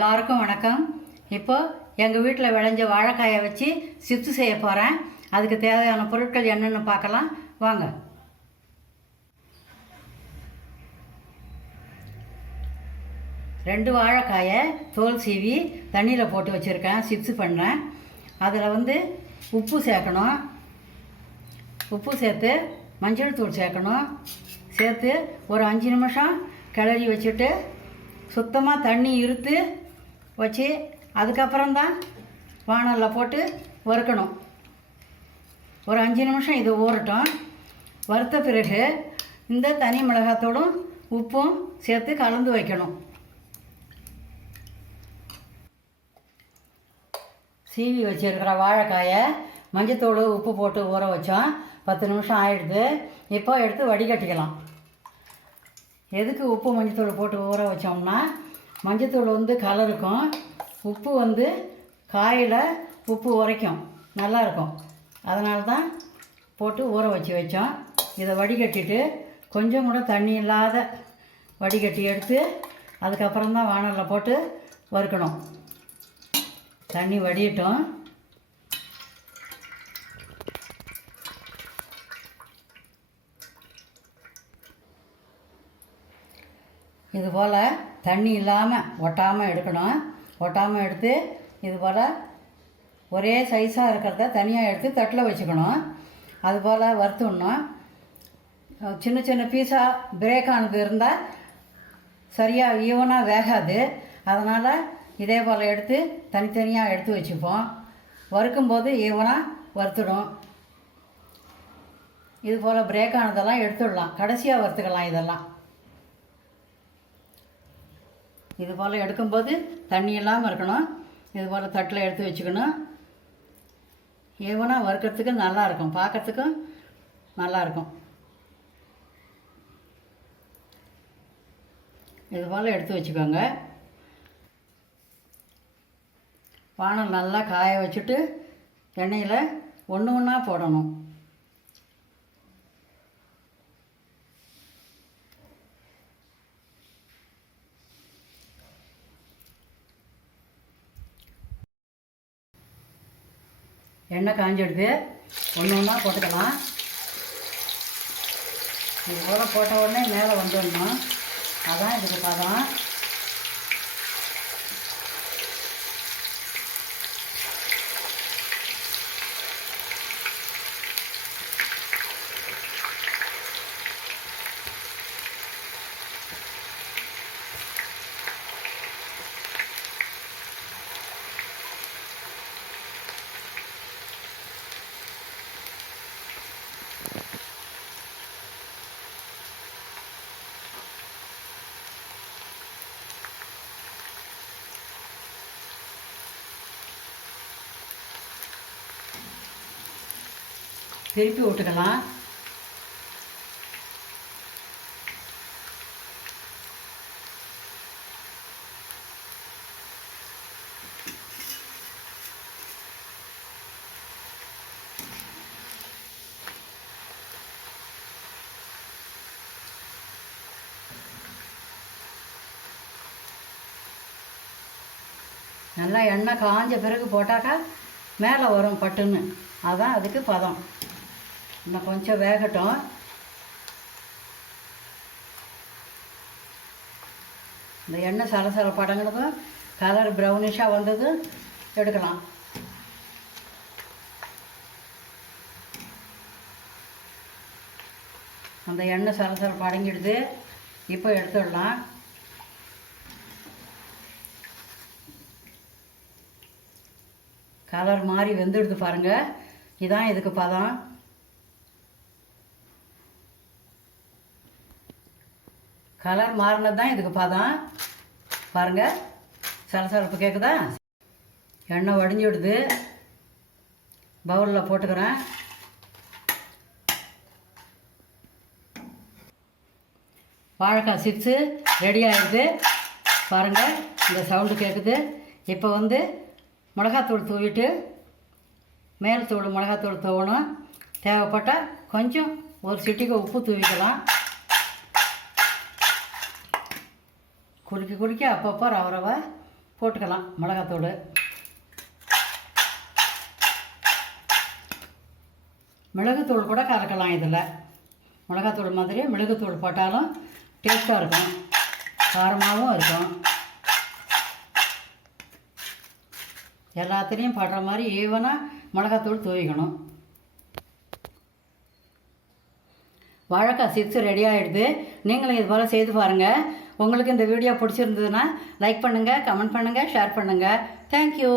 எல்லாருக்கும் வணக்கம். இப்போ எங்கள் வீட்டில் விளைஞ்ச வாழைக்காயை வச்சு சிப்ஸு செய்ய போகிறேன் அதுக்கு தேவையான பொருட்கள் என்னென்னு பார்க்கலாம். வாங்க. ரெண்டு வாழைக்காயை தோல் சீவி தண்ணியில் போட்டு வச்சுருக்கேன். சிப்ஸ் பண்ணுறேன் அதில் வந்து உப்பு சேர்க்கணும். உப்பு சேர்த்து மஞ்சள் தூள் சேர்க்கணும். சேர்த்து ஒரு அஞ்சு நிமிஷம் கிளறி வச்சுட்டு சுத்தமாக தண்ணி இருத்து வச்சு அதுக்கப்புறம் தான் வானலில் போட்டு வறுக்கணும். ஒரு அஞ்சு நிமிஷம் இது ஊறட்டும். வறுத்த பிறகு இந்த தனி மிளகாத்தூளும் உப்பும் சேர்த்து கலந்து வைக்கணும். சீவி வச்சுருக்கிற வாழைக்காயை மஞ்சத்தூள் உப்பு போட்டு ஊற வச்சோம். பத்து நிமிஷம் ஆயிடுது. இப்போ எடுத்து வடிகட்டிக்கலாம். எதுக்கு உப்பு மஞ்சத்தூள் போட்டு ஊற வச்சோம்னா மஞ்சத்தூள் வந்து கலருக்கும் உப்பு வந்து காயில் உப்பு உரைக்கும். நல்லாயிருக்கும். அதனால தான் போட்டு ஊற வச்சு வச்சோம். இதை வடிகட்டிட்டு கொஞ்சம் கூட தண்ணி இல்லாத வடிகட்டி எடுத்து அதுக்கப்புறம் தான் வானலில் போட்டு வறுக்கணும். தண்ணி வடியட்டும். இது போல் தண்ணி இல்லாமல் ஒட்டாமல் எடுக்கணும். ஒட்டாமல் எடுத்து இது போல் ஒரே சைஸாக இருக்கிறத தனியாக எடுத்து தட்டில் வச்சுக்கணும். அதுபோல் வறுத்துடணும். சின்ன சின்ன பீஸாக பிரேக் ஆனது இருந்தால் சரியாக ஈவனாக வேகாது. அதனால் இதே போல் எடுத்து தனித்தனியாக எடுத்து வச்சுப்போம். வறுக்கும்போது ஈவனாக வறுத்துடும். இது போல் பிரேக் ஆனதெல்லாம் எடுத்துடலாம். கடைசியாக வறுத்துக்கலாம் இதெல்லாம். இது போல் எடுக்கும்போது தண்ணி இல்லாமல் இருக்கணும். இது போல் தட்டில் எடுத்து வச்சுக்கணும். ஈவனாக வறுக்கிறதுக்கு நல்லாயிருக்கும் பார்க்கறதுக்கும் நல்லாயிருக்கும் இது போல் எடுத்து வச்சுக்கோங்க. வானல் நல்லா காய வச்சுட்டு எண்ணெயில் ஒன்று ஒன்றா போடணும். எண்ணெய் காஞ்சிடுது ஒன்று ஒன்றா போட்டுக்கலாம். இது போல் போட்ட உடனே மேலே வந்துடணும். அதான் இதுக்கு பதம். திருப்பி விட்டுக்கலாம் நல்லா எண்ணெய் காஞ்ச பிறகு போட்டாக்கா மேலே வரும் பட்டுன்னு. அதான் அதுக்கு பதம். இன்னும் கொஞ்சம் வேகட்டும். இந்த எண்ணெய் சலசல படங்கினதும் கலர் ப்ரௌனிஷாக வந்தது. எடுக்கலாம். அந்த எண்ணெய் சலசல படங்கிடுது. இப்போ எடுத்துடலாம். கலர் மாதிரி வெந்துடுது பாருங்கள் இதான் இதுக்கு பதம். கலர் மாறினது தான் இதுக்கு பதம். பாருங்கள் சலசலப்பு கேட்குதா எண்ணெய் வடிஞ்சு விடுது. பவுலில் போட்டுக்கிறேன். வாழைக்காய் சிப்ஸு ரெடி ஆகிடுது பாருங்கள் இந்த சவுண்டு கேட்குது இப்போ வந்து மிளகாத்தூள் தூவிட்டு மேல் தூள் மிளகாத்தூள் தூவணும். தேவைப்பட்டால் கொஞ்சம் ஒரு சிட்டிக்கு உப்பு தூவிக்கலாம். குறுக்கி குறுக்கி அப்பப்போ ரவ ரவ போட்டுக்கலாம் மிளகாத்தூள். மிளகுத்தூள் கூட கலக்கலாம் இதில். மிளகாத்தூள் மாதிரி மிளகுத்தூள் போட்டாலும் டேஸ்ட்டாக இருக்கும். காரமாகவும் இருக்கும். எல்லாத்துலேயும் படுற மாதிரி ஈவனாக மிளகாத்தூள் தூவிக்கணும். வாழைக்காய் சிப்ஸ் ரெடி ஆகிடுது நீங்களும் இது போல் செய்து பாருங்கள் உங்களுக்கு இந்த வீடியோ பிடிச்சிருந்ததுன்னா லைக் பண்ணுங்கள் கமெண்ட் பண்ணுங்கள் ஷேர் பண்ணுங்கள் தேங்க்யூ